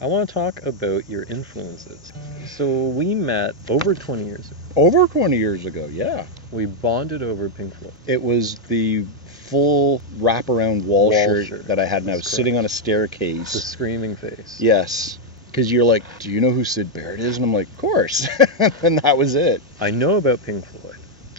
I want to talk about your influences. So we met over 20 years ago. Over 20 years ago, yeah. We bonded over Pink Floyd. It was the full wraparound wall shirt that I had, and I was sitting on a staircase. The screaming face. Yes. Because you're like, do you know who Sid Barrett is? And I'm like, of course. And that was it. I know about Pink Floyd.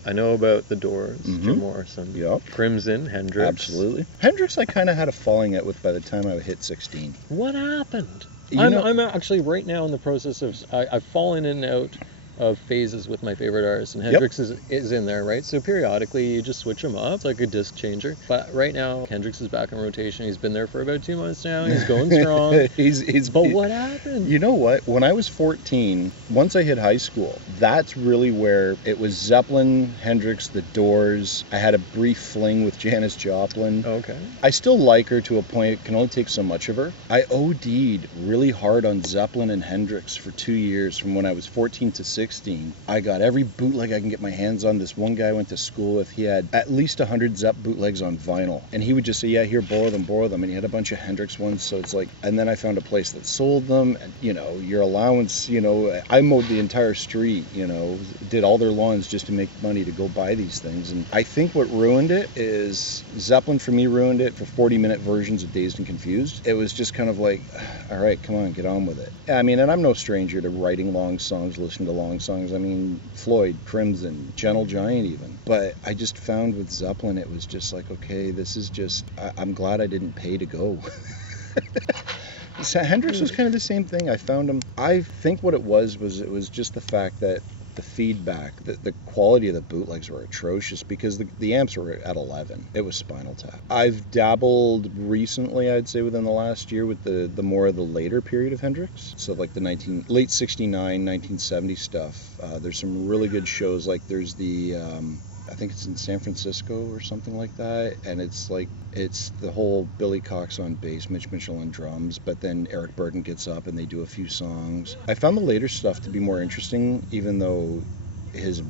I know about The Doors, Jim Morrison, Crimson, Hendrix. Absolutely. Hendrix I kind of had a falling out with by the time I hit 16. What happened? I'm actually right now in the process of, I've fallen in and out of phases with my favorite artists, and Hendrix is in there, right? So periodically you just switch them up. It's like a disc changer. But right now Hendrix is back in rotation. He's been there for about 2 months now. He's going strong. But what happened? You know what? When I was 14, once I hit high school, that's really where it was Zeppelin, Hendrix, The Doors. I had a brief fling with Janis Joplin. Okay. I still like her to a point. It can only take so much of her. I OD'd really hard on Zeppelin and Hendrix for 2 years, from when I was 14 to 16. I got every bootleg I can get my hands on. This one guy I went to school with, he had at least 100 Zepp bootlegs on vinyl, and he would just say, yeah, here, borrow them, and he had a bunch of Hendrix ones. So it's like, and then I found a place that sold them, and your allowance, I mowed the entire street, did all their lawns just to make money to go buy these things. And I think what ruined it is Zeppelin, for me, ruined it for 40-minute versions of Dazed and Confused. It was just kind of like, all right, come on, get on with it. I mean, and I'm no stranger to writing long songs, listening to long songs. I mean, Floyd, Crimson, Gentle Giant even. But I just found with Zeppelin, it was just like, okay, this is just, I'm glad I didn't pay to go. So Hendrix was kind of the same thing. I found him, I think what it was just the fact that the feedback, the quality of the bootlegs were atrocious, because the amps were at 11. It was Spinal Tap. I've dabbled recently, I'd say within the last year, with the more of the later period of Hendrix. So like the late 69, 1970 stuff. There's some really good shows. Like there's the I think it's in San Francisco or something like that, and it's the whole Billy Cox on bass, Mitch Mitchell on drums, but then Eric Burden gets up and they do a few songs. I found the later stuff to be more interesting, even though his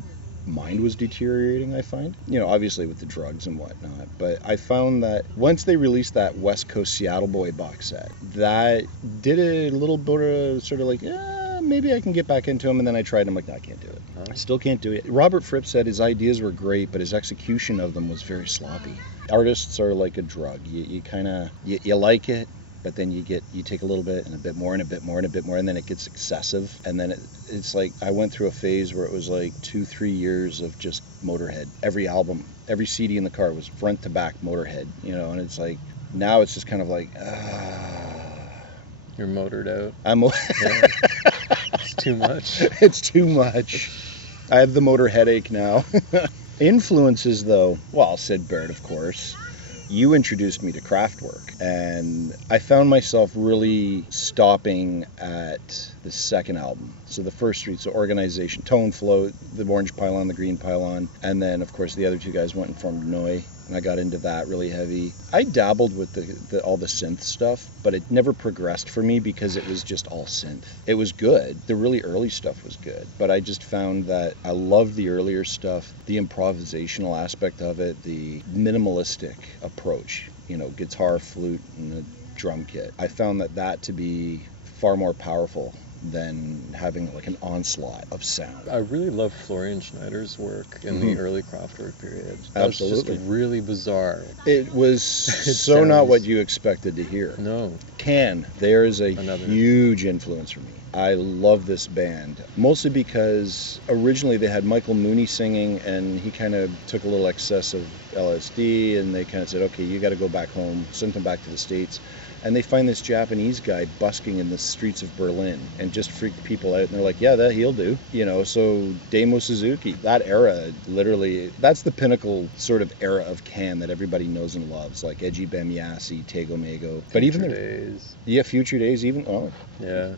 mind was deteriorating, I find. Obviously with the drugs and whatnot, but I found that once they released that West Coast Seattle Boy box set, that did a little bit of sort of like, maybe I can get back into him. And then I tried, and I'm like, no, I can't do it. I still can't do it. Robert Fripp said his ideas were great, but his execution of them was very sloppy. Artists are like a drug. You kind of, you like it, but then you take a little bit and a bit more and a bit more and a bit more, and then it gets excessive. And then it's like, I went through a phase where it was like 2-3 years of just Motorhead. Every album, every CD in the car was front to back Motorhead, and it's like, now it's just kind of like, You're motored out. It's too much. It's too much. I have the motor headache now. Influences, though, well, Sid Barrett, of course. You introduced me to Kraftwerk, and I found myself really stopping at the second album. So the first three, so Organization, Tone Float, the Orange Pylon, the Green Pylon, and then, of course, the other two guys went and formed Noi, and I got into that really heavy. I dabbled with all the synth stuff, but it never progressed for me because it was just all synth. It was good. The really early stuff was good, but I just found that I loved the earlier stuff, the improvisational aspect of it, the minimalistic approach, guitar, flute, and the drum kit. I found that to be far more powerful than having like an onslaught of sound. I really love Florian Schneider's work in the early Kraftwerk period. That's Absolutely. Just really bizarre. It was so not what you expected to hear. No. There is a huge influence for me. I love this band, mostly because originally they had Michael Mooney singing, and he kind of took a little excess of LSD, and they kind of said, okay, you got to go back home, sent him back to the States. And they find this Japanese guy busking in the streets of Berlin and just freaked people out. And they're like, yeah, he'll do. So Damo Suzuki, that era, literally, that's the pinnacle sort of era of Can that everybody knows and loves, like Eiji Bemyasi, Tego Mago. But even Days. Yeah, Future Days, even. Oh. Yeah.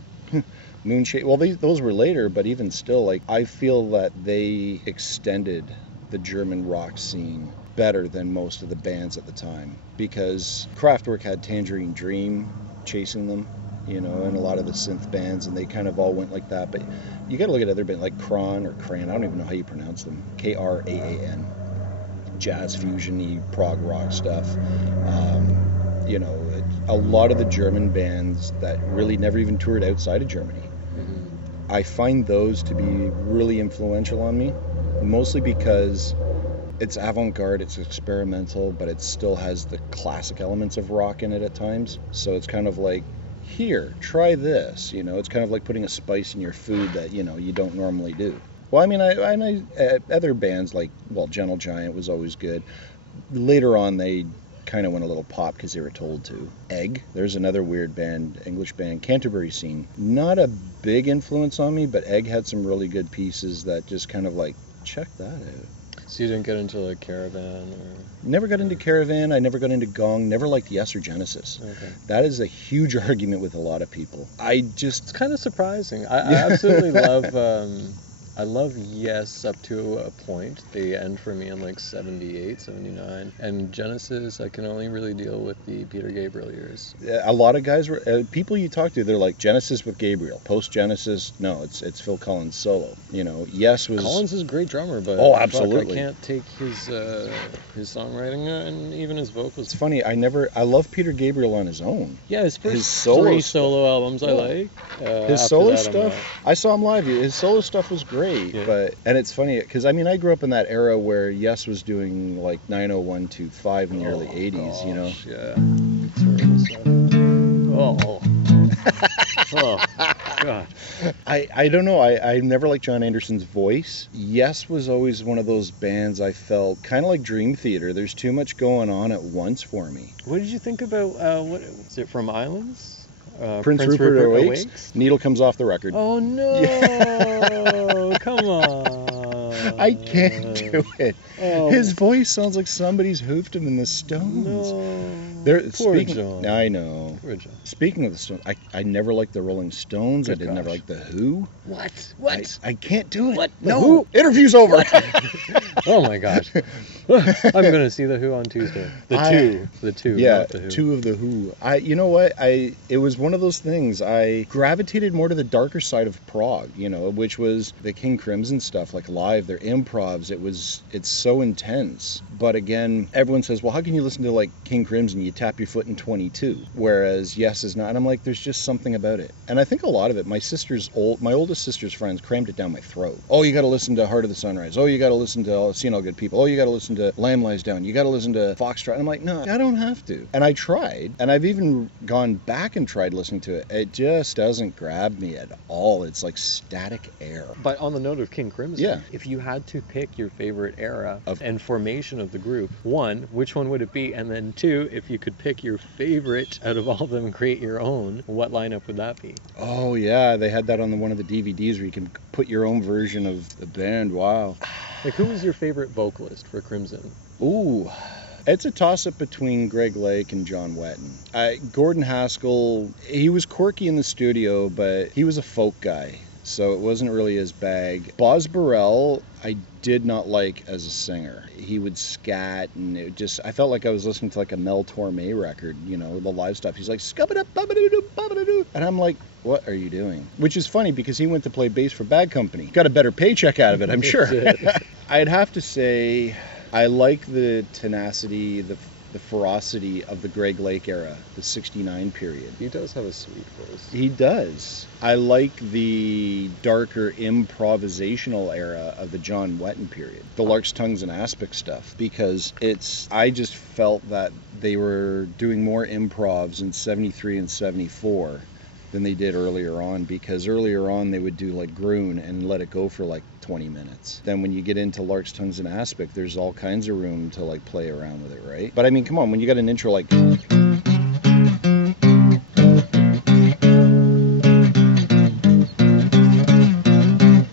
Moonshade. Well, those were later, but even still, like, I feel that they extended the German rock scene better than most of the bands at the time, because Kraftwerk had Tangerine Dream chasing them, and a lot of the synth bands, and they kind of all went like that. But you got to look at other bands like Kran or Kran, I don't even know how you pronounce them, Kraan, jazz fusion-y prog rock stuff. a lot of the German bands that really never even toured outside of Germany. I find those to be really influential on me, mostly because it's avant-garde, it's experimental, but it still has the classic elements of rock in it at times. So it's kind of like, here, try this. You know, it's kind of like putting a spice in your food that, you know, you don't normally do. Well, I mean, I other bands like, well, Gentle Giant was always good. Later on, they kind of went a little pop because they were told to. Egg, there's another weird band, English band, Canterbury scene. Not a big influence on me, but Egg had some really good pieces that just kind of like, check that out. So you didn't get into like Caravan or? Never got into Caravan, I never got into Gong, never liked Yes or Genesis. Okay. That is a huge argument with a lot of people. It's kind of surprising. I absolutely I love Yes up to a point. They end for me in like 78, 79. And Genesis, I can only really deal with the Peter Gabriel years. A lot of guys were, people you talk to, they're like, Genesis with Gabriel. Post-Genesis, no, it's Phil Collins solo. You know, Yes was... Collins is a great drummer, but oh, absolutely. Fuck, I can't take his songwriting and even his vocals. It's funny, I love Peter Gabriel on his own. Yeah, his first three solo albums I like. His solo stuff, I saw him live. His solo stuff was great. But and it's funny because I mean I grew up in that era where Yes was doing like 90125 in the early 80s, you know. Yeah. Oh God. I don't know. I never liked John Anderson's voice. Yes was always one of those bands I felt kind of like Dream Theater. There's too much going on at once for me. What did you think about what is it from Islands? Prince Rupert Awakes. Needle comes off the record. Oh no! Yeah. Come on! I can't do it. Oh. His voice sounds like somebody's hoofed him in the Stones. No. Poor John. I know. Poor John. Speaking of the Stones, I never liked the Rolling Stones. I never liked the Who. What? I can't do it. What? No. Who? Interview's over. Oh my gosh. I'm gonna see the Who on Tuesday. The two. Yeah, not the Who. two of the Who. You know what? It was one of those things. I gravitated more to the darker side of prog, you know, which was the King Crimson stuff, like live, their improvs. It's so intense. But again, everyone says, well, how can you listen to like King Crimson? You tap your foot in 22, whereas Yes is not. And I'm like, there's just something about it. And I think a lot of it, my oldest sister's friends crammed it down my throat. Oh, you got to listen to Heart of the Sunrise. Oh, you got to listen to Seeing All Good People. Oh, you got to listen to Lamb Lies Down. You got to listen to Foxtrot. And I'm like, no, I don't have to. And I tried, and I've even gone back and tried listening to it. It just doesn't grab me at all. It's like static air. But on the note of King Crimson, yeah. If you had to pick your favorite era and formation of the group, one, which one would it be? And then two, if you could pick your favorite out of all of them and create your own, what lineup would that be? Oh yeah, they had that on one of the DVDs where you can put your own version of the band. Wow. Like, who was your favorite vocalist for Crimson? Ooh. It's a toss-up between Greg Lake and John Wetton. Gordon Haskell, he was quirky in the studio, but he was a folk guy, so it wasn't really his bag. Boz Burrell, I did not like as a singer. He would scat, and I felt like I was listening to like a Mel Torme record, you know, the live stuff. He's like, scub-a-dub-ba-ba-doo-doo-ba-ba-doo-doo. And I'm like, what are you doing? Which is funny because he went to play bass for Bad Company. Got a better paycheck out of it, I'm sure. I'd have to say I like the tenacity, the ferocity of the Greg Lake era, the 69 period. He does have a sweet voice. He does. I like the darker improvisational era of the John Wetton period, the Lark's Tongues and Aspic stuff, because I just felt that they were doing more improvs in 73 and 74 than they did earlier on, because earlier on they would do like Groon and let it go for like 20 minutes. Then when you get into Lark's Tongues and Aspic, there's all kinds of room to like play around with it, right? But I mean, come on, when you got an intro like...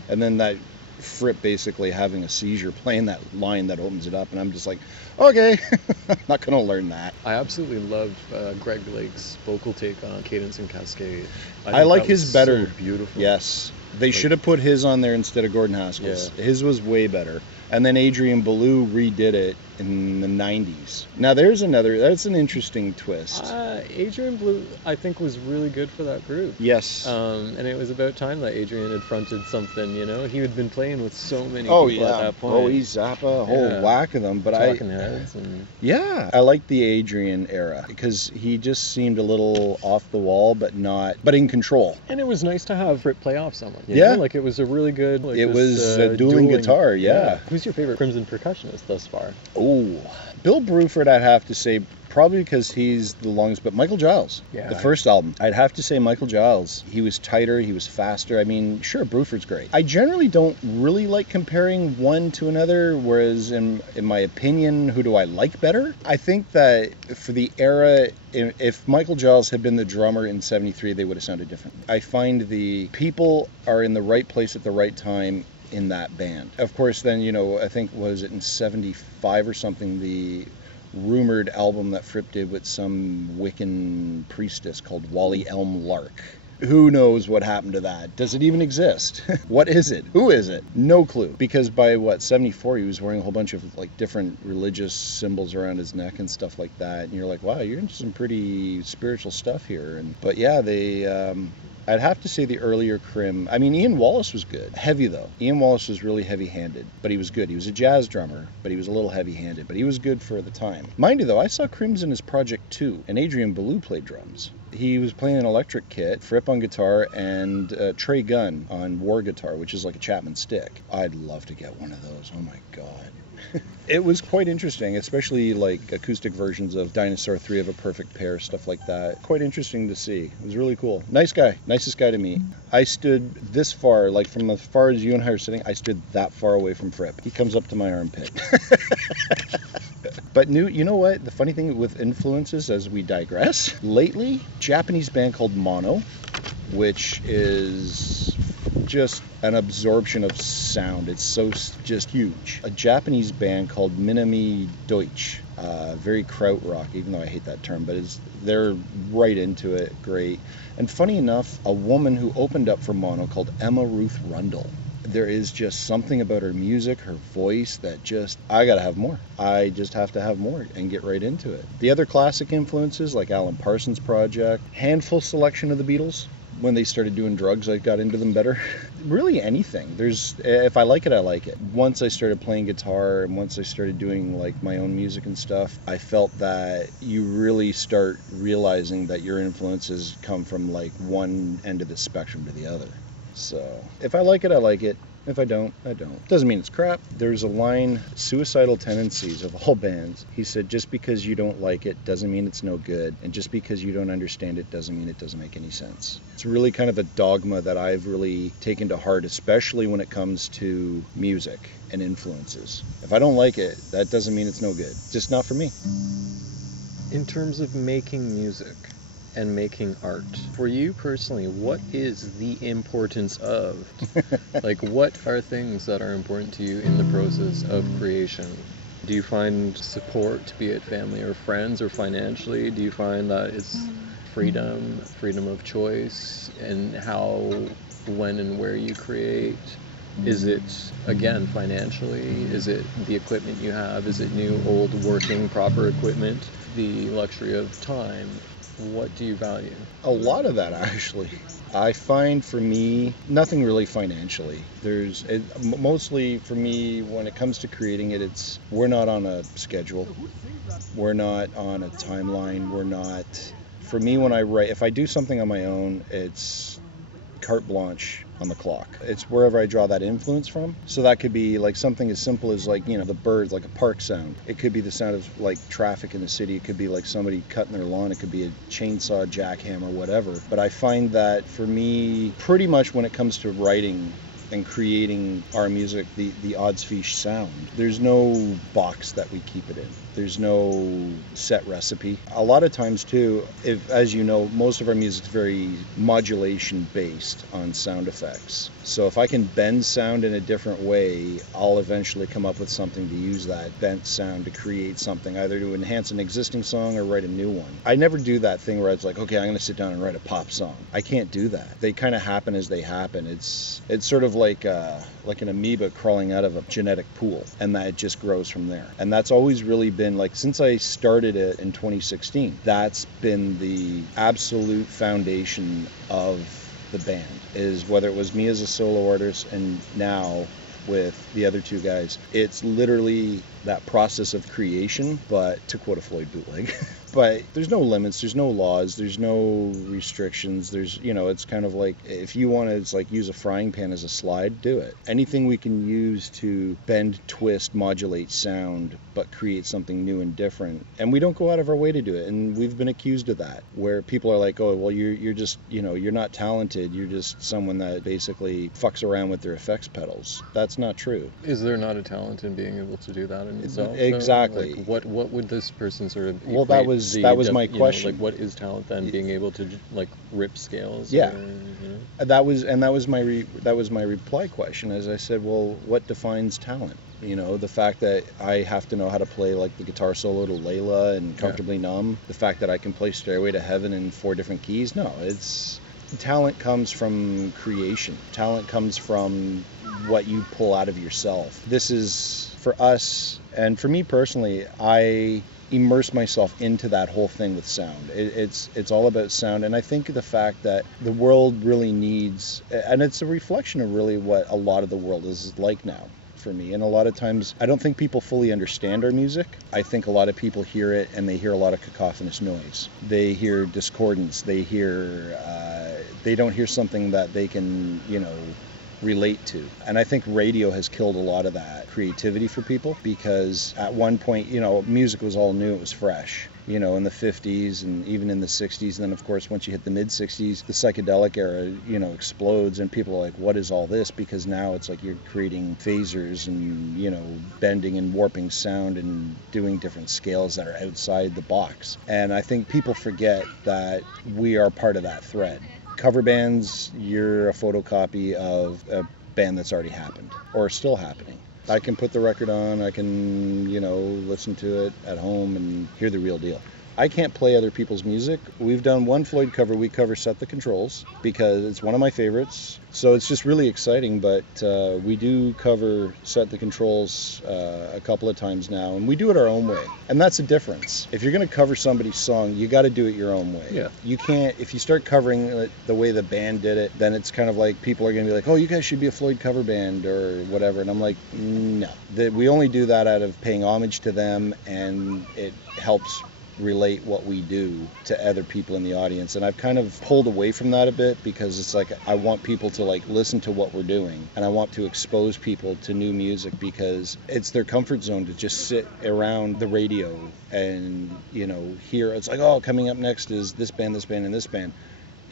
and then that Fripp basically having a seizure playing that line that opens it up, and I'm just like, okay, I'm not going to learn that. I absolutely love Greg Lake's vocal take on Cadence and Cascade. I like his better. So beautiful. Yes. They should have put his on there instead of Gordon Haskell's. Yeah. His was way better. And then Adrian Belew redid it in the 90s. Now that's an interesting twist. Adrian Blue, I think, was really good for that group. Yes. And it was about time that Adrian had fronted something, He had been playing with so many Oh, people yeah. at that point. Oh, he's Zappa, a whole whack of them. But Talking Heads. And... Yeah, I liked the Adrian era because he just seemed a little off the wall, but in control. And it was nice to have Fripp play off someone. Yeah. Like, it was a really good... It was a dueling guitar, yeah. Who's your favorite Crimson percussionist thus far? Oh, Bill Bruford, I'd have to say, probably because he's the longest, but Michael Giles. Yeah. The first album. I'd have to say Michael Giles. He was tighter, he was faster. I mean, sure, Bruford's great. I generally don't really like comparing one to another, whereas in my opinion, who do I like better? I think that for the era, if Michael Giles had been the drummer in 73, they would have sounded different. I find the people are in the right place at the right time in that band. Of course, then, I think, was it in 75 or something, the rumored album that Fripp did with some Wiccan priestess called Wally Elm Lark. Who knows what happened to that? Does it even exist? What is it? Who is it? No clue. Because by 74, he was wearing a whole bunch of different religious symbols around his neck and stuff like that. And you're like, wow, you're into some pretty spiritual stuff here. But yeah, they... I'd have to say the earlier Crim. I mean, Ian Wallace was good. Heavy, though. Ian Wallace was really heavy-handed, but he was good. He was a jazz drummer, but he was a little heavy-handed, but he was good for the time. Mind you, though, I saw Crimson as Project 2, and Adrian Belew played drums. He was playing an electric kit, Fripp on guitar, and Trey Gunn on war guitar, which is like a Chapman stick. I'd love to get one of those. Oh, my God. It was quite interesting, especially acoustic versions of Dinosaur 3 of a Perfect Pair, stuff like that. Quite interesting to see. It was really cool. Nice guy. Nicest guy to meet. I stood this far, from as far as you and I are sitting, I stood that far away from Fripp. He comes up to my armpit. But you know what? The funny thing with influences, as we digress, lately, Japanese band called Mono, which is just an absorption of sound. It's so just huge. A Japanese band called Minami Deutsch, very krautrock, even though I hate that term, but they're right into it, great. And funny enough, a woman who opened up for Mono called Emma Ruth Rundle. There is just something about her music, her voice, that I gotta have more. I just have to have more and get right into it. The other classic influences, like Alan Parsons Project, handful selection of the Beatles. When they started doing drugs, I got into them better. Really anything. If I like it, I like it. Once I started playing guitar and once I started doing my own music and stuff, I felt that you really start realizing that your influences come from one end of the spectrum to the other. So if I like it, I like it. If I don't, I don't. Doesn't mean it's crap. There's a line, Suicidal Tendencies of all bands. He said, just because you don't like it doesn't mean it's no good. And just because you don't understand it doesn't mean it doesn't make any sense. It's really kind of a dogma that I've really taken to heart, especially when it comes to music and influences. If I don't like it, that doesn't mean it's no good. Just not for me. In terms of making music and making art, for you personally, what is the importance of? What are things that are important to you in the process of creation? Do you find support, be it family or friends or financially? Do you find that it's freedom of choice, and how, when and where you create? Is it, again, financially? Is it the equipment you have? Is it new, old, working, proper equipment? The luxury of time? What do you value? A lot of that, actually. I find, for me, nothing really financially. Mostly for me, when it comes to creating it, we're not on a schedule. We're not on a timeline. For me, when I write, if I do something on my own, it's carte blanche on the clock. It's wherever I draw that influence from. So that could be something as simple as the birds, a park sound. It could be the sound of traffic in the city. It could be somebody cutting their lawn. It could be a chainsaw, jackhammer, whatever. But I find that for me, pretty much when it comes to writing and creating our music, the OddsFiche sound, there's no box that we keep it in. There's no set recipe. A lot of times too, if, as you know, most of our music's very modulation based on sound effects. So if I can bend sound in a different way, I'll eventually come up with something to use that bent sound to create something, either to enhance an existing song or write a new one. I never do that thing where it's like, okay, I'm going to sit down and write a pop song. I can't do that. They kind of happen as they happen. It's sort of like an amoeba crawling out of a genetic pool, and that it just grows from there. And that's always really been, like, since I started it in 2016, that's been the absolute foundation of the band, is whether it was me as a solo artist and now with the other two guys, it's literally that process of creation, but to quote a Floyd bootleg. But there's no limits, there's no laws, there's no restrictions, there's, it's kind of like, if you want to, it's like use a frying pan as a slide, do it. Anything we can use to bend, twist, modulate sound, but create something new and different. And we don't go out of our way to do it, and we've been accused of that, where people are like, oh, well, you're just, you're not talented, you're just someone that basically fucks around with their effects pedals. That's not true. Is there not a talent in being able to do that in itself? Exactly. Like, what would this person sort of Well, that was my question. What is talent then? Being able to like rip scales? Yeah. Or, That was my reply question. As I said, well, what defines talent? The fact that I have to know how to play like the guitar solo to Layla and Comfortably Numb. The fact that I can play Stairway to Heaven in 4 different keys. No, talent comes from creation. Talent comes from what you pull out of yourself. This is, for us, and for me personally, I immerse myself into that whole thing with sound. It's all about sound, and I think the fact that the world really needs, and it's a reflection of really what a lot of the world is like now for me. And a lot of times I don't think people fully understand our music. I think a lot of people hear it and they hear a lot of cacophonous noise. They hear discordance. They don't hear something that they can, relate to. And I think radio has killed a lot of that creativity for people, because at one point, music was all new, it was fresh. In the 50s and even in the 60s, and then of course once you hit the mid 60s, the psychedelic era, explodes, and people are like, what is all this? Because now it's like you're creating phasers and, bending and warping sound and doing different scales that are outside the box. And I think people forget that we are part of that thread. Cover bands, you're a photocopy of a band that's already happened or still happening. I can put the record on, I can, listen to it at home and hear the real deal. I can't play other people's music. We've done one Floyd cover. We cover Set the Controls because it's one of my favorites. So it's just really exciting, but we do cover Set the Controls a couple of times now, and we do it our own way. And that's the difference. If you're going to cover somebody's song, you got to do it your own way. Yeah. You can't, if you start covering it the way the band did it, then it's kind of like people are going to be like, oh, you guys should be a Floyd cover band or whatever. And I'm like, no. We only do that out of paying homage to them, and it helps relate what we do to other people in the audience. And I've kind of pulled away from that a bit, because it's like I want people to like listen to what we're doing, and I want to expose people to new music, because it's their comfort zone to just sit around the radio and hear it's like, oh, coming up next is this band, and this band.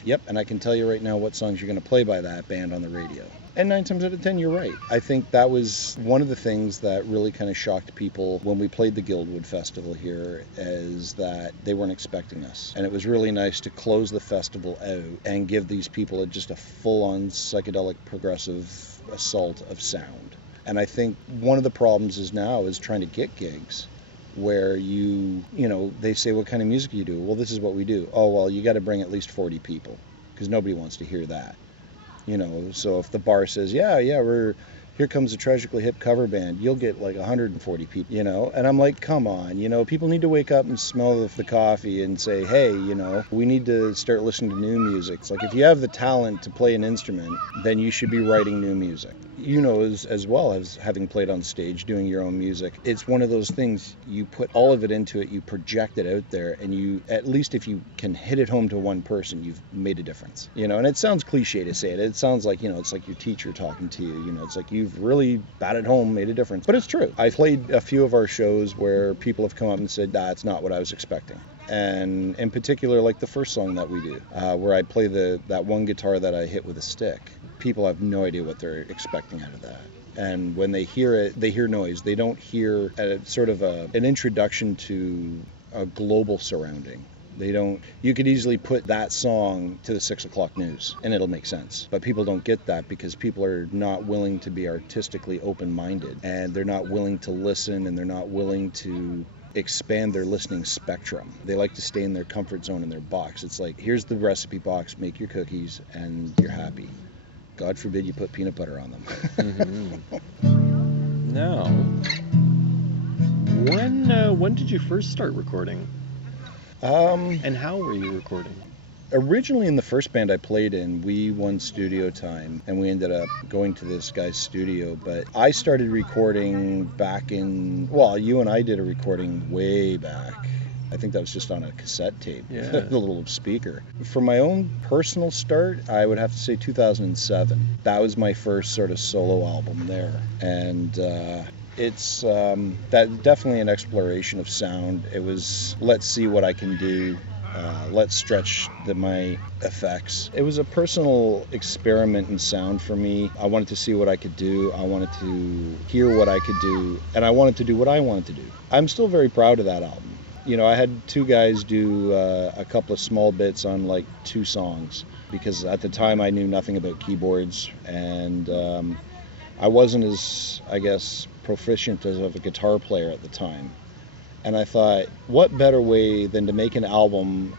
Yep, and I can tell you right now what songs you're going to play by that band on the radio. And 9 times out of 10, you're right. I think that was one of the things that really kind of shocked people when we played the Guildwood Festival here, is that they weren't expecting us. And it was really nice to close the festival out and give these people just a full-on psychedelic progressive assault of sound. And I think one of the problems is now is trying to get gigs where they say, what kind of music do you do? Well, this is what we do. Oh, well, you got to bring at least 40 people, because nobody wants to hear that. So if the bar says, here comes a Tragically Hip cover band, you'll get like 140 people, and I'm like, come on, people need to wake up and smell the coffee and say, hey, we need to start listening to new music. It's like, if you have the talent to play an instrument, then you should be writing new music. As well as having played on stage, doing your own music, it's one of those things, you put all of it into it, you project it out there, and you, at least if you can hit it home to one person, you've made a difference. And it sounds cliche to say it. It sounds like, it's like your teacher talking to you. It's like you've really batted home, made a difference. But it's true. I played a few of our shows where people have come up and said, it's not what I was expecting. And in particular, like the first song that we do, where I play that one guitar that I hit with a stick. People have no idea what they're expecting out of that. And when they hear it, they hear noise. They don't hear an introduction to a global surrounding. You could easily put that song to the 6 o'clock news and it'll make sense. But people don't get that because people are not willing to be artistically open-minded, and they're not willing to listen, and they're not willing to expand their listening spectrum. They like to stay in their comfort zone, in their box. It's like, here's the recipe box, make your cookies, and you're happy. God forbid you put peanut butter on them. Mm-hmm. Now, when did you first start recording? And how were you recording? Originally, in the first band I played in, we won studio time, and we ended up going to this guy's studio. But I started recording back you and I did a recording way back. I think that was just on a cassette tape, the little speaker. For my own personal start, I would have to say 2007. That was my first sort of solo album there. And it's that definitely an exploration of sound. It was, let's see what I can do. Let's stretch my effects. It was a personal experiment in sound for me. I wanted to see what I could do. I wanted to hear what I could do. And I wanted to do what I wanted to do. I'm still very proud of that album. I had two guys do a couple of small bits on like 2 songs, because at the time I knew nothing about keyboards, and I wasn't as, I guess, proficient as of a guitar player at the time. And I thought, what better way than to make an album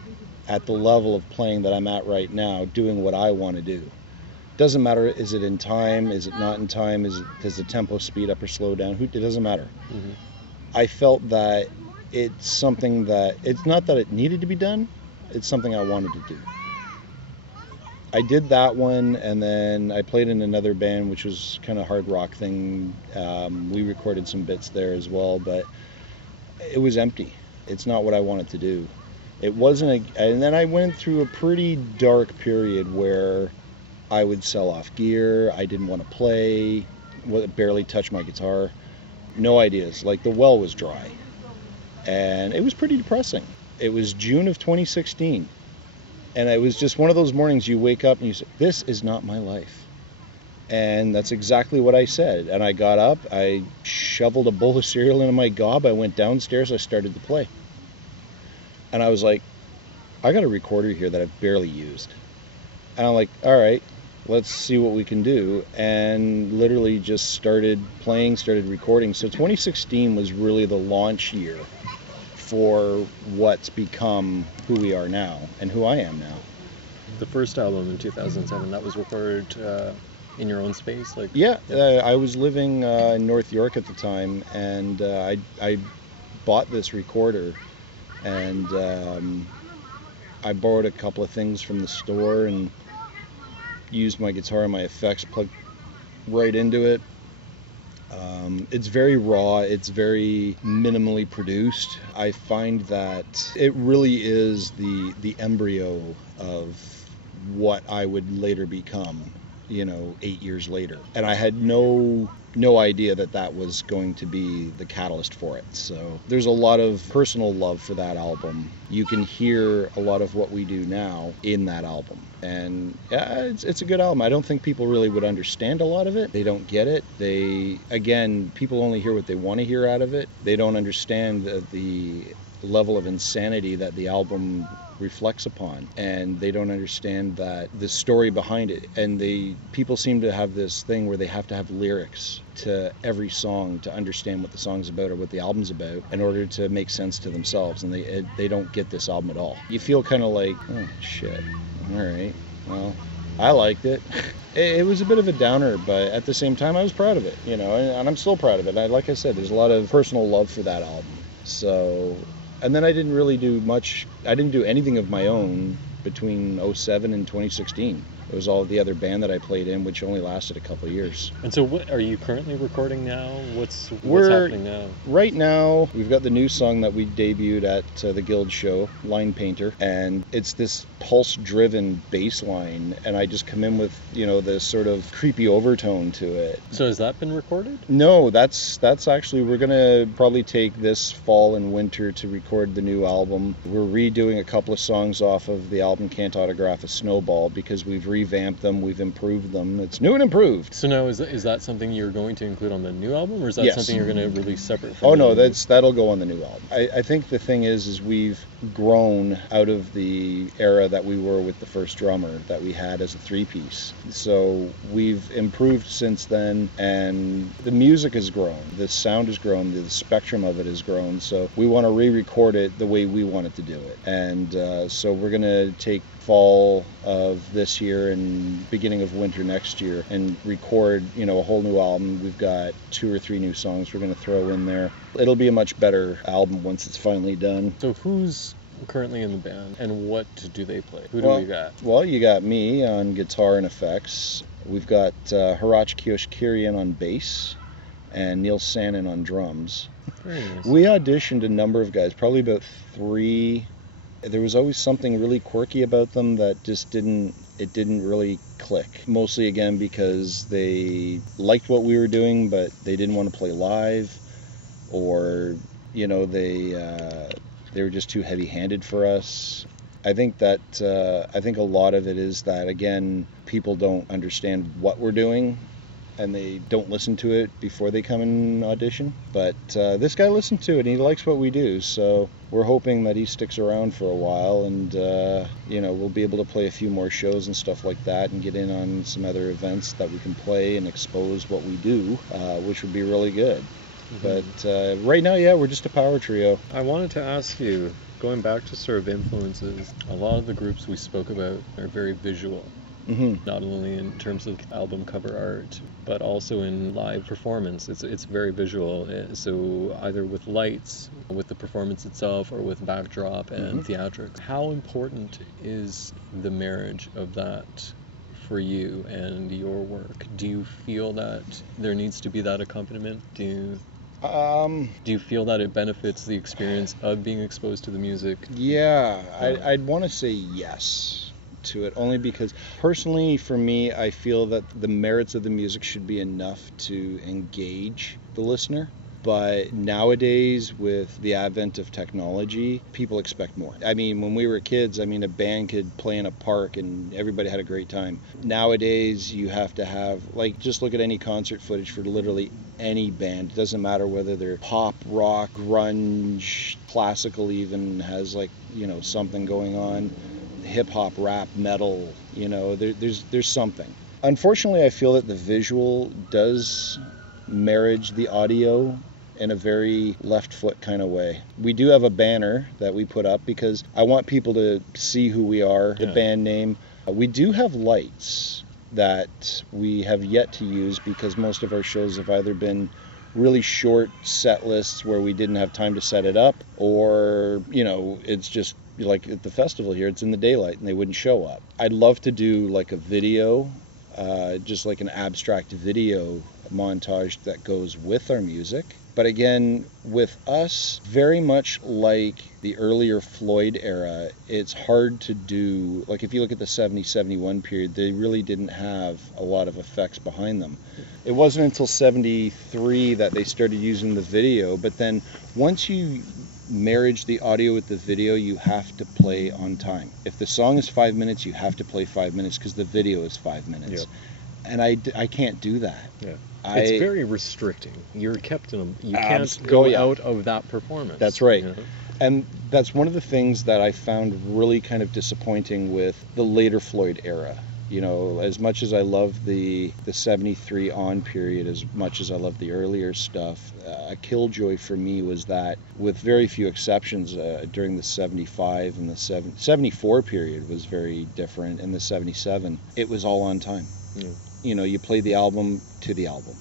at the level of playing that I'm at right now, doing what I want to do. Doesn't matter, is it in time, is it not in time, does the tempo speed up or slow down, it doesn't matter. Mm-hmm. I felt that it's something that, it's not that it needed to be done, it's something I wanted to do. I did that one, and then I played in another band, which was kind of hard rock thing. We recorded some bits there as well, but it was empty. It's not what I wanted to do. It wasn't and then I went through a pretty dark period where I would sell off gear, I didn't want to play, barely touch my guitar, no ideas, like the well was dry. And it was pretty depressing. It was June of 2016. And it was just one of those mornings you wake up and you say, this is not my life. And that's exactly what I said. And I got up, I shoveled a bowl of cereal into my gob, I went downstairs, I started to play. And I was like, I got a recorder here that I've barely used. And I'm like, all right, let's see what we can do. And literally just started playing, started recording. So 2016 was really the launch year for what's become who we are now and who I am now. The first album in 2007, that was recorded in your own space? I was living in North York at the time, and I bought this recorder, and I borrowed a couple of things from the store and used my guitar and my effects plugged right into it. It's very raw, it's very minimally produced. I find that it really is the embryo of what I would later become, 8 years later. And I had no idea that was going to be the catalyst for it. So there's a lot of personal love for that album. You can hear a lot of what we do now in that album. And yeah, it's a good album. I don't think people really would understand a lot of it. They don't get it. People only hear what they want to hear out of it. They don't understand the level of insanity that the album reflects upon, and they don't understand that the story behind it. And people seem to have this thing where they have to have lyrics to every song to understand what the song's about or what the album's about in order to make sense to themselves, and they don't get this album at all. You feel kind of like, oh shit, all right, well, I liked it. It was a bit of a downer, but at the same time I was proud of it, and I'm still proud of it. Like I said, there's a lot of personal love for that album. So, and then I didn't do anything of my own between 2007 and 2016. It was all the other band that I played in, which only lasted a couple of years. And so what are you currently recording now? What's happening now? Right now, we've got the new song that we debuted at the Guild show, Line Painter, and it's this pulse-driven bass line, and I just come in with, this sort of creepy overtone to it. So has that been recorded? No, that's actually, we're going to probably take this fall and winter to record the new album. We're redoing a couple of songs off of the album Can't Autograph a Snowball because we've revamped them, we've improved them. It's new and improved. So now is that something you're going to include on the new album, or is that Yes. something you're going to release separate from? Oh no, that'll go on the new album. I think the thing is we've grown out of the era that we were with the first drummer that we had as a three-piece. So we've improved since then, and the music has grown, the sound has grown, the spectrum of it has grown. So we want to re-record it the way we wanted to do it. And so we're going to take fall of this year and beginning of winter next year and record, a whole new album. We've got 2 or 3 new songs we're going to throw in there. It'll be a much better album once it's finally done. So who's currently in the band, and what do they play? Who do we got? Well, you got me on guitar and effects. We've got Hirachi Kiyoshikirian on bass and Neil Sannon on drums. Very nice. We auditioned a number of guys, probably about 3. There was always something really quirky about them that just didn't really click. Mostly, again, because they liked what we were doing, but they didn't want to play live, or, they were just too heavy-handed for us. I think a lot of it is that, again, people don't understand what we're doing, and they don't listen to it before they come and audition. But this guy listened to it, and he likes what we do, so we're hoping that he sticks around for a while, and we'll be able to play a few more shows and stuff like that, and get in on some other events that we can play and expose what we do, which would be really good. But right now, we're just a power trio. I wanted to ask you, going back to sort of influences, a lot of the groups we spoke about are very visual. Mm-hmm. Not only in terms of album cover art, but also in live performance. It's very visual. So either with lights, with the performance itself, or with backdrop and theatrics. How important is the marriage of that for you and your work? Do you feel that there needs to be that accompaniment? Do you feel that it benefits the experience of being exposed to the music? Yeah, I'd want to say yes to it, only because personally for me, I feel that the merits of the music should be enough to engage the listener. But nowadays, with the advent of technology, people expect more. I mean, when we were kids, a band could play in a park and everybody had a great time. Nowadays, you have to have, just look at any concert footage for literally any band. It doesn't matter whether they're pop, rock, grunge, classical even, has something going on, hip-hop, rap, metal, there's something. Unfortunately, I feel that the visual does marriage the audio in a very left foot kind of way. We do have a banner that we put up because I want people to see who we are, the band name. We do have lights that we have yet to use because most of our shows have either been really short set lists where we didn't have time to set it up, or it's just like at the festival here, it's in the daylight and they wouldn't show up. I'd love to do a video, just like an abstract video montage that goes with our music. But again, with us, very much like the earlier Floyd era, it's hard to do, if you look at the 70-71 period, they really didn't have a lot of effects behind them. It wasn't until 73 that they started using the video, but then once you marriage the audio with the video, you have to play on time. If the song is 5 minutes, you have to play 5 minutes because the video is 5 minutes. Yep. And I can't do that. Yeah. It's very restricting. You're kept in you can't go out of that performance. That's right. And that's one of the things that I found really kind of disappointing with the later Floyd era. As much as I love the 73 on period, as much as I love the earlier stuff, a killjoy for me was that, with very few exceptions, during the 75 and the 74 period was very different, and the 77, it was all on time. Yeah. You play the album to the album.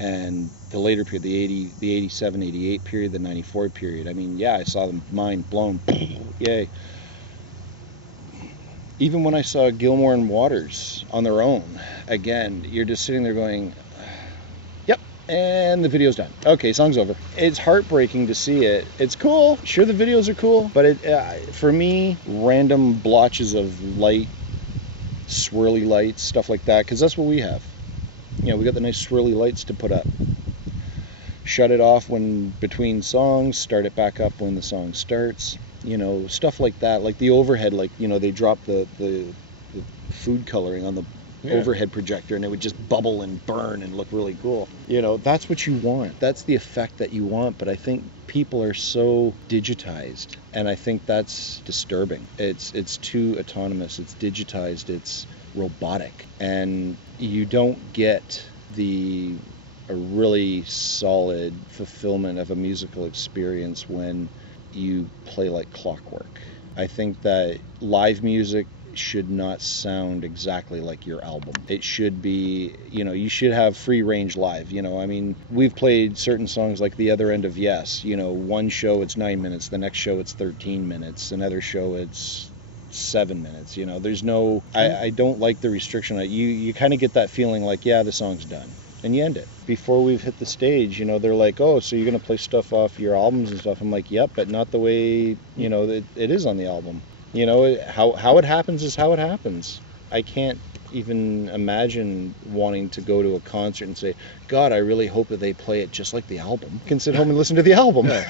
And the later period, the 87, 88 period, the 94 period, I saw them mind blown. Yay. Even when I saw Gilmore and Waters on their own, again, you're just sitting there going, yep, and the video's done. Okay, song's over. It's heartbreaking to see it. It's cool. Sure, the videos are cool, but for me, random blotches of light, swirly lights, stuff like that, because that's what we have. You know, we got the nice swirly lights to put up. Shut it off when between songs, start it back up when the song starts. You know, stuff like that, like the overhead, like, you know, they drop the food coloring on the overhead projector and it would just bubble and burn and look really cool. You know, that's what you want. That's the effect that you want, but I think people are so digitized, and I think that's disturbing. It's too autonomous, it's digitized, it's robotic, and you don't get a really solid fulfillment of a musical experience when you play like clockwork. I think that live music should not sound exactly like your album. It should be, you know, you should have free range live. You know, I mean, we've played certain songs like The Other End of Yes. You know, one show it's 9 minutes, the next show it's 13 minutes, another show it's 7 minutes. You know, there's no, I don't like the restriction. You kind of get that feeling like, yeah, the song's done. And you end it. Before we've hit the stage, you know, they're like, oh, so you're going to play stuff off your albums and stuff. I'm like, yep, but not the way, you know, it is on the album. You know, how it happens is how it happens. I can't even imagine wanting to go to a concert and say, God, I really hope that they play it just like the album. You can sit home and listen to the album. Yeah.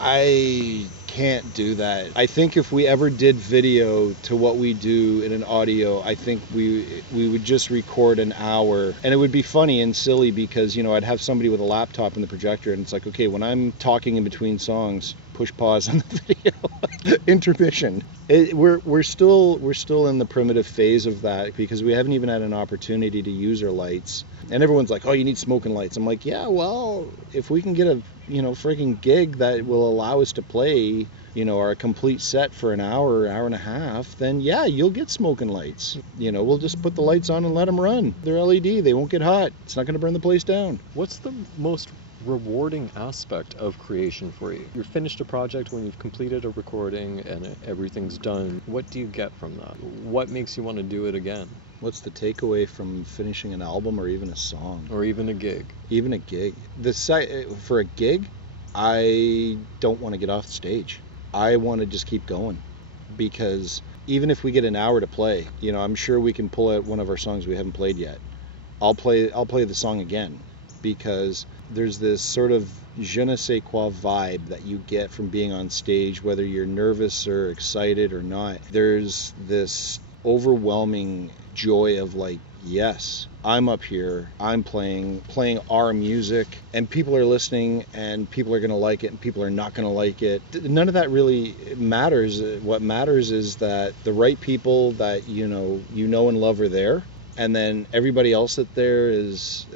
I can't do that. I think if we ever did video to what we do in an audio, I think we would just record an hour, and it would be funny and silly because, you know, I'd have somebody with a laptop in the projector, and it's like, okay, when I'm talking in between songs, push pause on the video. Intermission. We're still in the primitive phase of that because we haven't even had an opportunity to use our lights. And everyone's like, oh, you need smoking lights. I'm like, yeah, well, if we can get a, you know, freaking gig that will allow us to play, you know, our complete set for an hour, hour and a half, then yeah, you'll get smoking lights. You know, we'll just put the lights on and let them run. They're LED. They won't get hot. It's not going to burn the place down. What's the most rewarding aspect of creation for you? You've finished a project when you've completed a recording and everything's done. What do you get from that? What makes you want to do it again? What's the takeaway from finishing an album or even a song? Or even a gig? Even a gig. For a gig, I don't want to get off the stage. I want to just keep going, because even if we get an hour to play, you know, I'm sure we can pull out one of our songs we haven't played yet. I'll play the song again, because there's this sort of je ne sais quoi vibe that you get from being on stage, whether you're nervous or excited or not. There's this overwhelming joy of like, yes, I'm up here, I'm playing our music, and people are listening, and people are going to like it, and people are not going to like it. None of that really matters. What matters is that the right people that you know and love are there, and then everybody else that there is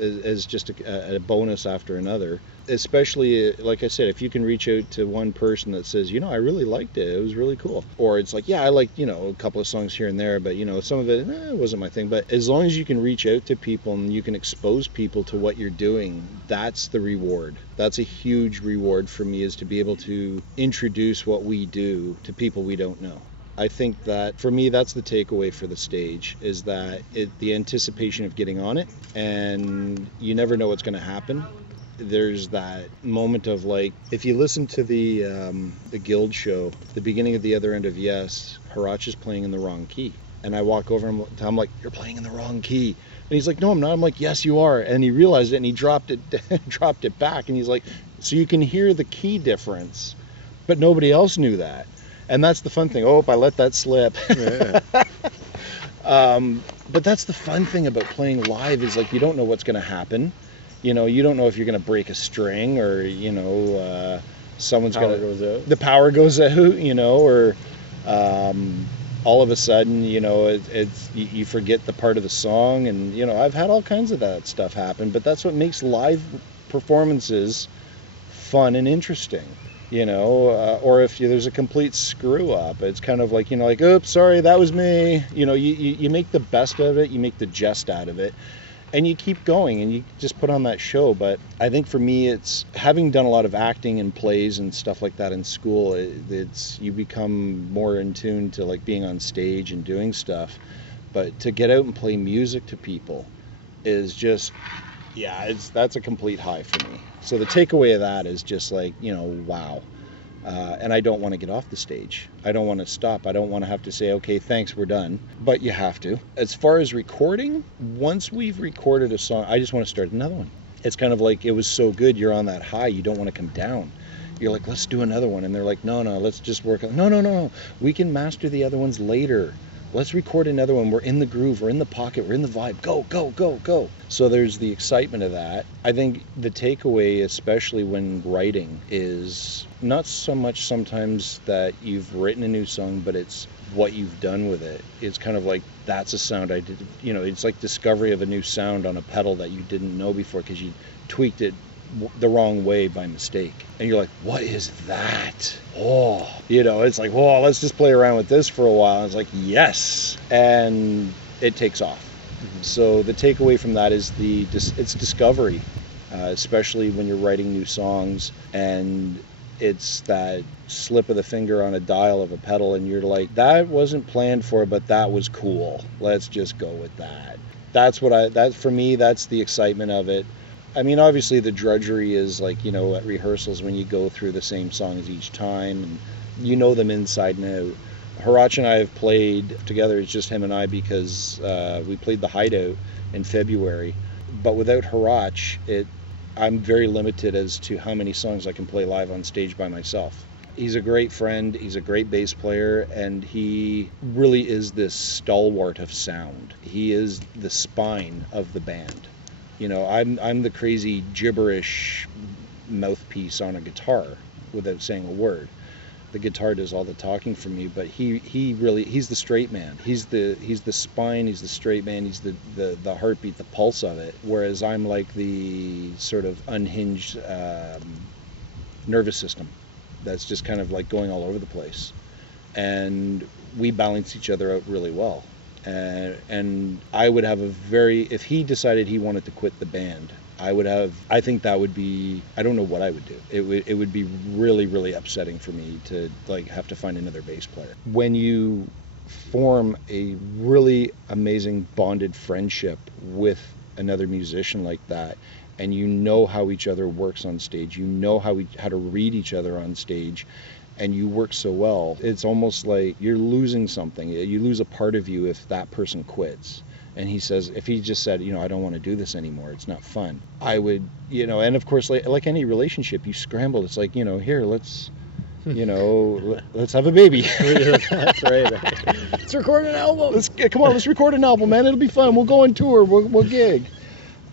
just a bonus after another. Especially, like I said, if you can reach out to one person that says, you know, I really liked it, it was really cool. Or it's like, yeah, I liked, you know, a couple of songs here and there, but, you know, some of it wasn't my thing. But as long as you can reach out to people and you can expose people to what you're doing, that's the reward. That's a huge reward for me, is to be able to introduce what we do to people we don't know. I think that for me, that's the takeaway for the stage, is that the anticipation of getting on it, and you never know what's going to happen. There's that moment of like, if you listen to the Guild show, the beginning of The Other End of Yes, Harach is playing in the wrong key. And I walk over and I'm like, you're playing in the wrong key. And he's like, no, I'm not. I'm like, yes, you are. And he realized it, and he dropped it back. And he's like, so you can hear the key difference, but nobody else knew that. And that's the fun thing. Oh, I let that slip. Yeah. But that's the fun thing about playing live, is like, you don't know what's going to happen. You know, you don't know if you're going to break a string, or, you know, someone's going to... The power goes out, you know, or all of a sudden, you know, you forget the part of the song. And, you know, I've had all kinds of that stuff happen. But that's what makes live performances fun and interesting. You know, or if there's a complete screw up, it's kind of like, you know, like, oops, sorry, that was me. You know, you make the best of it, you make the jest out of it. and you keep going and you just put on that show. But I think for me, it's having done a lot of acting and plays and stuff like that in school, it's you become more in tune to like being on stage and doing stuff. But to get out and play music to people is just, that's a complete high for me. So the takeaway of that is just like, wow. And I don't want to get off the stage. I don't want to stop. I don't want to have to say, okay, thanks, we're done. But you have to. As far as recording, once we've recorded a song, I just want to start another one. It's kind of like, it was so good, you're on that high, you don't want to come down. You're like, let's do another one. And they're like, no, let's just work on, no, we can master the other ones later. Let's record another one. We're in the groove. We're in the pocket. We're in the vibe. Go, go, go, go. So there's the excitement of that. I think the takeaway, especially when writing, is not so much sometimes that you've written a new song, but it's what you've done with it. It's kind of like, that's a sound I did. It's like discovery of a new sound on a pedal that you didn't know before because you tweaked it the wrong way by mistake, and you're like, what is that? It's like, let's just play around with this for a while. And it's like, yes, and it takes off. So the takeaway from that is it's discovery, especially when you're writing new songs, and it's that slip of the finger on a dial of a pedal, and you're like, that wasn't planned for, but that was cool. Let's just go with that. That's for me, that's the excitement of it. I mean, obviously the drudgery is like, at rehearsals when you go through the same songs each time and you know them inside and out. Hratch and I have played together, it's just him and I, because we played the Hideout in February. But without Hratch, I'm very limited as to how many songs I can play live on stage by myself. He's a great friend, he's a great bass player, and he really is this stalwart of sound. He is the spine of the band. I'm the crazy gibberish mouthpiece on a guitar without saying a word. The guitar does all the talking for me, but he's the straight man. He's the spine, he's the straight man, he's the heartbeat, the pulse of it. Whereas I'm like the sort of unhinged nervous system that's just kind of like going all over the place. And we balance each other out really well. And I would have if he decided he wanted to quit the band, I think that would be, I don't know what I would do. It would be really, really upsetting for me to like have to find another bass player. When you form a really amazing bonded friendship with another musician like that, and you know how each other works on stage, you know how to read each other on stage, and you work so well, it's almost like you're losing something. You lose a part of you if that person quits. And he says, if he just said, I don't want to do this anymore, it's not fun, I would, and of course, like any relationship, you scramble. It's like, here, let's have a baby. That's right. Let's record an album. Let's record an album, man. It'll be fun. We'll go on tour. We'll gig.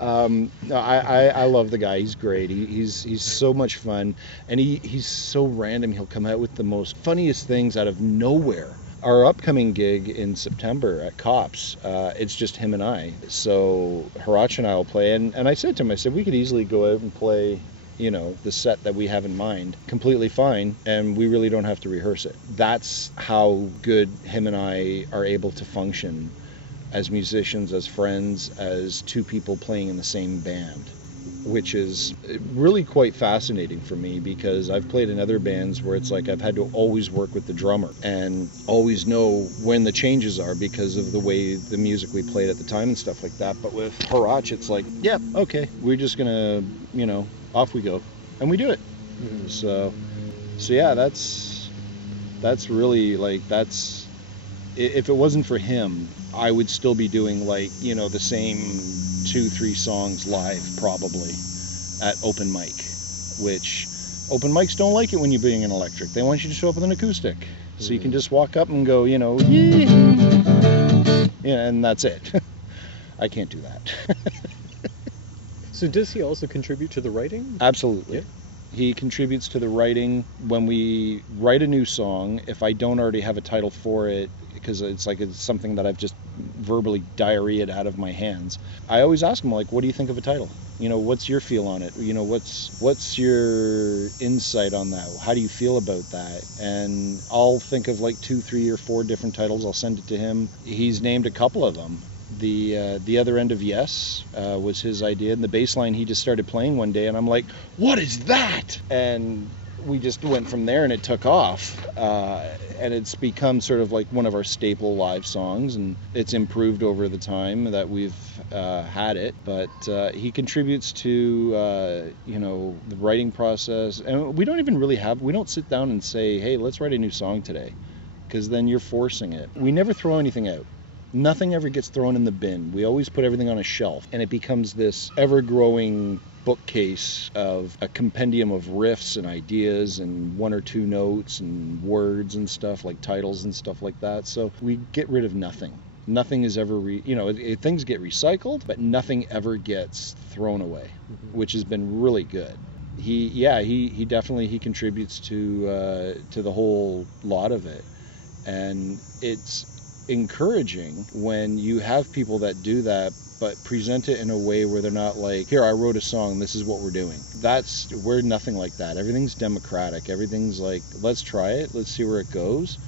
No, I love the guy. He's great. He's so much fun, and he's so random. He'll come out with the most funniest things out of nowhere. Our upcoming gig in September at Cops, it's just him and I. So Hratch and I will play, and I said to him, we could easily go out and play, the set that we have in mind, completely fine, and we really don't have to rehearse it. That's how good him and I are able to function as musicians, as friends, as two people playing in the same band, which is really quite fascinating for me, because I've played in other bands where it's like I've had to always work with the drummer and always know when the changes are because of the way the music we played at the time and stuff like that. But with Hratch, it's like, yeah, okay, we're just gonna, off we go, and we do it. Mm-hmm. So yeah, that's really like, that's, if it wasn't for him, I would still be doing like, the same 2-3 songs live probably at open mic, which open mics don't like it when you're being an electric. They want you to show up with an acoustic. So you can just walk up and go, yeah, and that's it. I can't do that. So does he also contribute to the writing? Absolutely. Yeah. He contributes to the writing. When we write a new song, if I don't already have a title for it, because it's something that I've just verbally diarrheaed out of my hands, I always ask him, like, what do you think of a title? What's your feel on it? What's your insight on that? How do you feel about that? And I'll think of like 2, 3, or 4 different titles. I'll send it to him. He's named a couple of them, The other end of Yes was his idea, and the bass line he just started playing one day, and I'm like, what is that? And we just went from there, and it took off. And it's become sort of like one of our staple live songs, and it's improved over the time that we've had it. But he contributes to the writing process, and we don't sit down and say, hey, let's write a new song today, because then you're forcing it. We never throw anything out. Nothing ever gets thrown in the bin. We always put everything on a shelf, and it becomes this ever-growing bookcase of a compendium of riffs and ideas and one or two notes and words and stuff, like titles and stuff like that. So we get rid of nothing. Nothing is ever, things get recycled, but nothing ever gets thrown away, which has been really good. He definitely contributes to the whole lot of it, and it's encouraging when you have people that do that, but present it in a way where they're not like, here, I wrote a song, this is what we're doing. We're nothing like that. Everything's democratic. Everything's like, let's try it, let's see where it goes.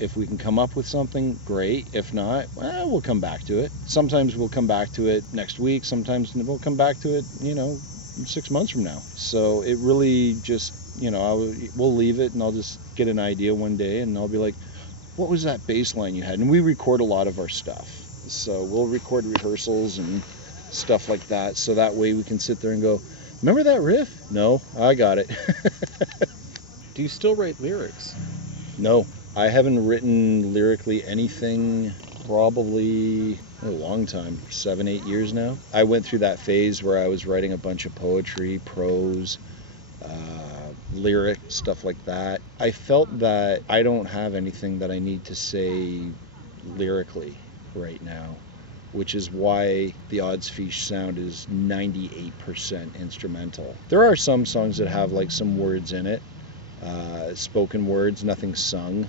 If we can come up with something, great. If not, we'll come back to it. Sometimes we'll come back to it next week. Sometimes we'll come back to it, 6 months from now. So it really just, we'll leave it, and I'll just get an idea one day, and I'll be like, what was that bass line you had? And we record a lot of our stuff. So we'll record rehearsals and stuff like that. So that way we can sit there and go, remember that riff? No, I got it. Do you still write lyrics? No, I haven't written lyrically anything probably a long time, 7-8 years now. I went through that phase where I was writing a bunch of poetry, prose, lyric, stuff like that. I felt that I don't have anything that I need to say lyrically right now, which is why the OddsFiche sound is 98% instrumental. There are some songs that have like some words in it, spoken words, nothing sung,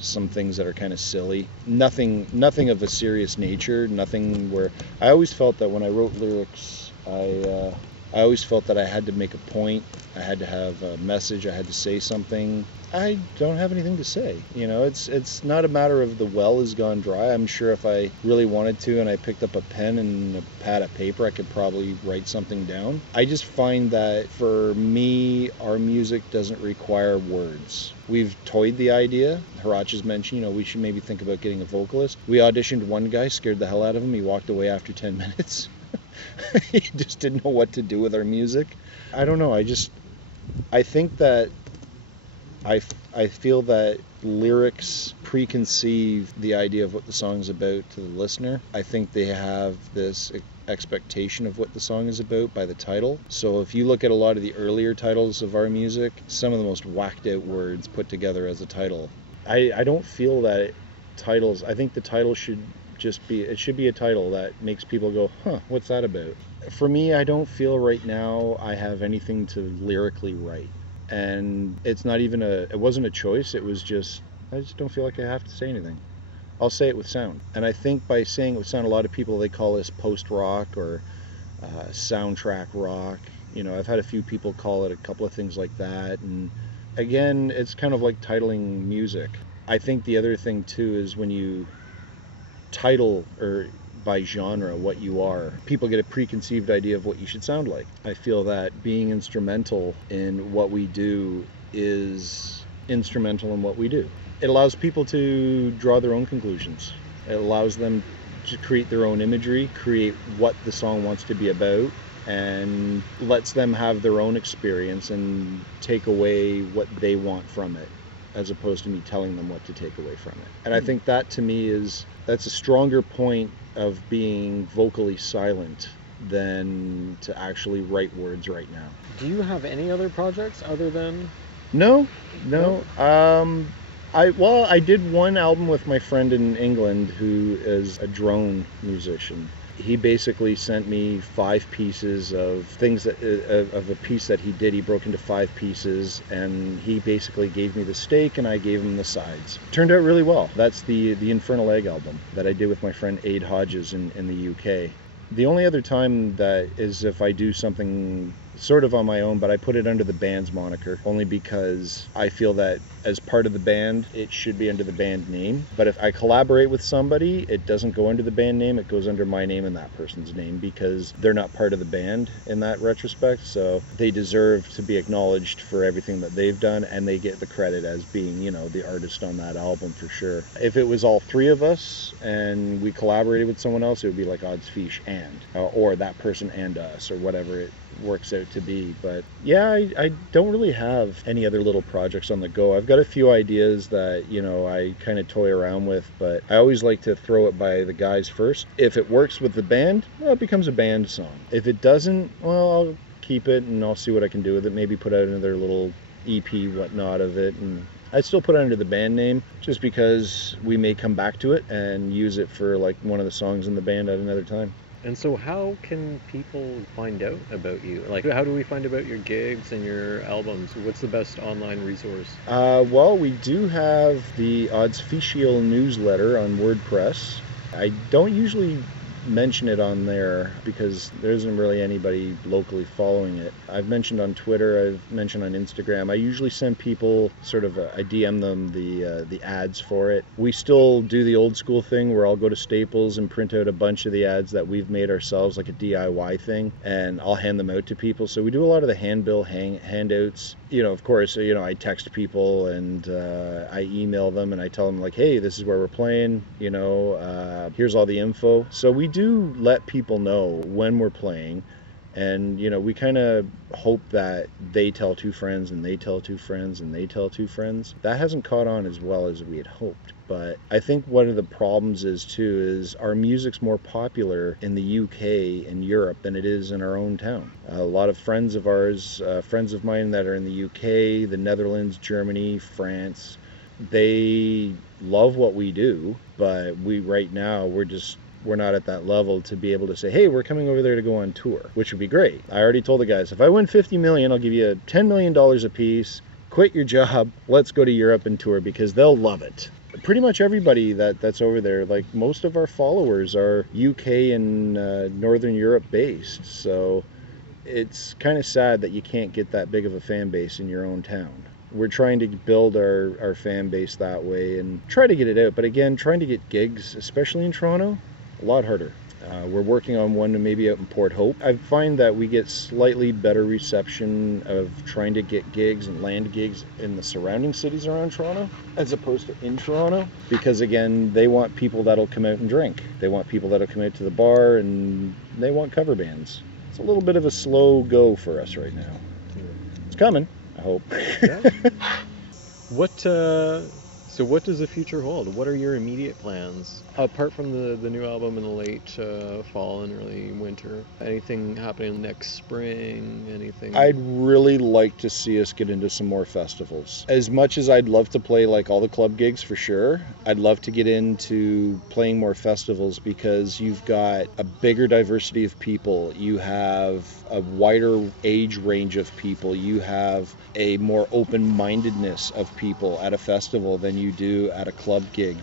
some things that are kind of silly, nothing of a serious nature, nothing where I always felt that when I wrote lyrics, I always felt that I had to make a point, I had to have a message, I had to say something. I don't have anything to say. It's not a matter of the well has gone dry. I'm sure if I really wanted to and I picked up a pen and a pad of paper, I could probably write something down. I just find that for me, our music doesn't require words. We've toyed the idea. Harach has mentioned, we should maybe think about getting a vocalist. We auditioned one guy, scared the hell out of him. He walked away after 10 minutes. He just didn't know what to do with our music. I don't know. I think that I feel that lyrics preconceive the idea of what the song's about to the listener. I think they have this expectation of what the song is about by the title. So if you look at a lot of the earlier titles of our music, some of the most whacked out words put together as a title. I don't feel that titles, I think the title should be a title that makes people go, what's that about? For me, I don't feel right now I have anything to lyrically write. And it's not even it wasn't a choice, it was just, I just don't feel like I have to say anything. I'll say it with sound. And I think by saying it with sound, a lot of people, they call this post-rock or soundtrack rock. I've had a few people call it a couple of things like that. And again, it's kind of like titling music. I think the other thing too is when you title or by genre what you are, people get a preconceived idea of what you should sound like. I feel that being instrumental in what we do is instrumental in what we do. It allows people to draw their own conclusions. It allows them to create their own imagery, create what the song wants to be about, and lets them have their own experience and take away what they want from it, as opposed to me telling them what to take away from it. And I think that to me that's a stronger point of being vocally silent than to actually write words right now. Do you have any other projects other than? No. I did one album with my friend in England who is a drone musician. He basically sent me 5 pieces of things of a piece that he did. He broke into 5 pieces, and he basically gave me the steak, and I gave him the sides. Turned out really well. That's the Infernal Egg album that I did with my friend Aid Hodges in the UK. The only other time that is if I do something sort of on my own, but I put it under the band's moniker only because I feel that as part of the band, it should be under the band name. But if I collaborate with somebody, it doesn't go under the band name, it goes under my name and that person's name, because they're not part of the band in that retrospect. So they deserve to be acknowledged for everything that they've done, and they get the credit as being, you know, the artist on that album for sure. If it was all three of us and we collaborated with someone else, it would be like OddsFiche and, or that person and us, or whatever it works out to be. But yeah, I don't really have any other little projects on the go. I've got a few ideas that, you know, I kind of toy around with, but I always like to throw it by the guys first. If it works with the band, well, it becomes a band song. If it doesn't, well, I'll keep it and I'll see what I can do with it. Maybe put out another little EP whatnot of it, and I'd still put it under the band name just because we may come back to it and use it for like one of the songs in the band at another time. And so how can people find out about you? Like, how do we find about your gigs and your albums? What's the best online resource? Well, we do have the OddsFiche newsletter on WordPress. I don't usually mention it on there because there isn't really anybody locally following it. I've mentioned on Twitter, I've mentioned on Instagram. I usually send people sort of I DM them the ads for it. We still do the old school thing where I'll go to Staples and print out a bunch of the ads that we've made ourselves, like a DIY thing, and I'll hand them out to people. So we do a lot of the handouts. You know, of course, you know, I text people and I email them and I tell them like, hey, this is where we're playing, you know, here's all the info. So we do let people know when we're playing, and, you know, we kind of hope that they tell two friends and they tell two friends and they tell two friends. That hasn't caught on as well as we had hoped. But I think one of the problems is too is our music's more popular in the UK and Europe than it is in our own town. A lot of friends of ours, friends of mine that are in the UK, the Netherlands, Germany, France, they love what we do, but right now we're not at that level to be able to say, hey, we're coming over there to go on tour, which would be great. I already told the guys, if I win 50 million, I'll give you $10 million a piece, quit your job, let's go to Europe and tour, because they'll love it. Pretty much everybody that's over there, like most of our followers are UK and Northern Europe based, so it's kind of sad that you can't get that big of a fan base in your own town. We're trying to build our fan base that way and try to get it out, but again, trying to get gigs, especially in Toronto, a lot harder. We're working on one maybe out in Port Hope. I find that we get slightly better reception of trying to get gigs and land gigs in the surrounding cities around Toronto as opposed to in Toronto, because again, they want people that'll come out and drink. They want people that'll come out to the bar, and they want cover bands. It's a little bit of a slow go for us right now. It's coming, I hope. Yeah. So what does the future hold? What are your immediate plans? Apart from the new album in the late fall and early winter, anything happening next spring? Anything? I'd really like to see us get into some more festivals. As much as I'd love to play like all the club gigs for sure, I'd love to get into playing more festivals, because you've got a bigger diversity of people. You have a wider age range of people. You have a more open-mindedness of people at a festival than you do at a club gig.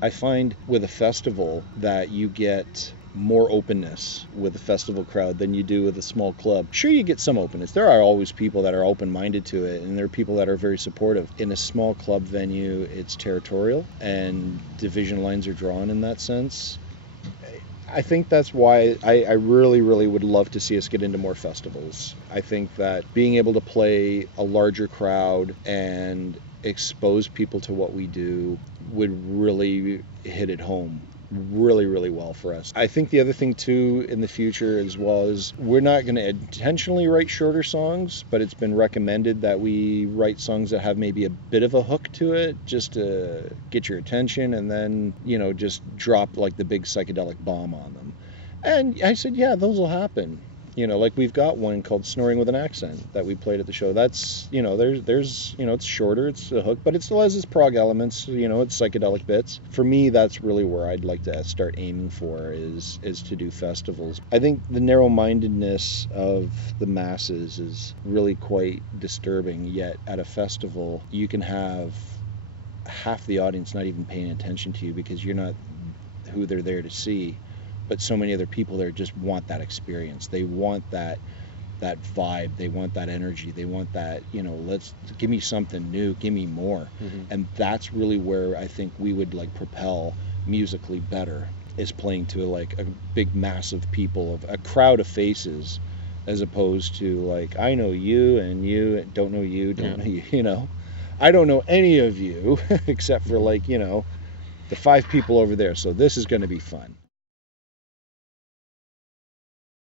I find with a festival that you get more openness with a festival crowd than you do with a small club. Sure, you get some openness. There are always people that are open-minded to it, and there are people that are very supportive. In a small club venue, it's territorial, and division lines are drawn in that sense. I think that's why I really, really would love to see us get into more festivals. I think that being able to play a larger crowd and expose people to what we do would really hit it home really, really well for us. I think the other thing too in the future as well is we're not going to intentionally write shorter songs, but it's been recommended that we write songs that have maybe a bit of a hook to it, just to get your attention, and then, you know, just drop like the big psychedelic bomb on them. And I said, yeah, those will happen. You know, like we've got one called Snoring with an Accent that we played at the show. That's, you know, there's, you know, it's shorter, it's a hook, but it still has its prog elements, you know, it's psychedelic bits. For me, that's really where I'd like to start aiming for is to do festivals. I think the narrow-mindedness of the masses is really quite disturbing, yet at a festival, you can have half the audience not even paying attention to you because you're not who they're there to see. But so many other people there just want that experience. They want that that vibe. They want that energy. They want that, let's give me something new, give me more. And that's really where I think we would like propel musically better, is playing to like a big mass of people, of a crowd of faces, as opposed to like, I know you and you don't know you, don't know you, I don't know any of you except for like, the 5 people over there. So this is going to be fun.